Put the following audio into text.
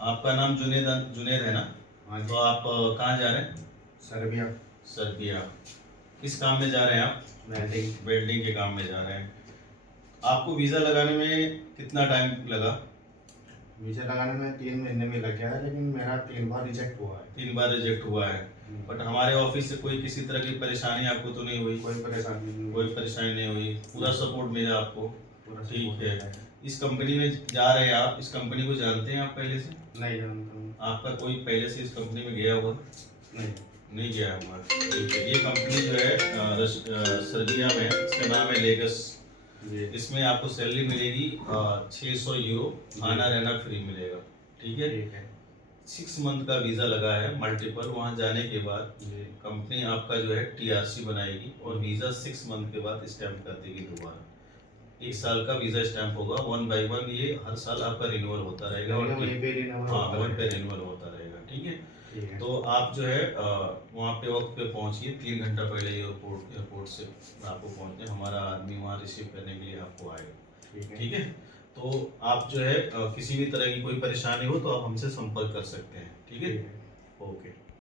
आपका नाम जुनेद जुनेद है ना? हाँ जी। तो आप कहाँ जा रहे हैं? सर्बिया। सर्बिया। किस काम में जा रहे हैं आप? वेल्डिंग। वेल्डिंग के काम में जा रहे हैं। आपको वीज़ा लगाने में कितना टाइम लगा? वीज़ा लगाने में 3 महीने में लग गया है, लेकिन मेरा 3 बार रिजेक्ट हुआ है। 3 बार रिजेक्ट हुआ है। बट हमारे ऑफिस से कोई किसी तरह की परेशानी आपको तो नहीं हुई? कोई परेशानी नहीं कोई हुई। परेशानी नहीं हुई, पूरा सपोर्ट मिला आपको? पूरा ठीक सपोर्ट है। मिला है। इस कंपनी में जा रहे हैं आप, इस कंपनी को जानते हैं आप पहले से? नहीं जानता हूँ। आपका कोई पहले से इस कंपनी में गया हुआ? नहीं। नहीं गया हुआ। ठीक है। ये कंपनी जो है सर्बिया में, इसका नाम है लेगस। जी। इसमें आपको सैलरी मिलेगी 600 यूरो, खाना रहना फ्री मिलेगा। ठीक है। ठीक है। 6 मंथ का वीज़ा लगा है मल्टीपल। वहाँ जाने के बाद जी। कंपनी आपका जो है टीआरसी बनाएगी और वीज़ा 6 मंथ के बाद स्टैम्प कर देगी दोबारा। 1 साल का वीज़ा स्टैम्प होगा, 1 बाई 1 ये हर साल आपका रिन्यूअल होता रहेगा। और वहीं पे रिन्यूअल हाँ, होता वहीं पे रहेगा। रिन्यूअल होता रहेगा। ठीक है। ठीक है। तो आप जो है वहाँ पे वक्त पे पहुँचिए, 3 घंटा पहले एयरपोर्ट से आपको पहुँचना, हमारा आदमी वहाँ रिसीव करने के लिए आपको आएगा। ठीक है। ठीक है। तो आप जो है किसी भी तरह की कोई परेशानी हो तो आप हमसे संपर्क कर सकते हैं। ठीक है। ठीक है। ओके।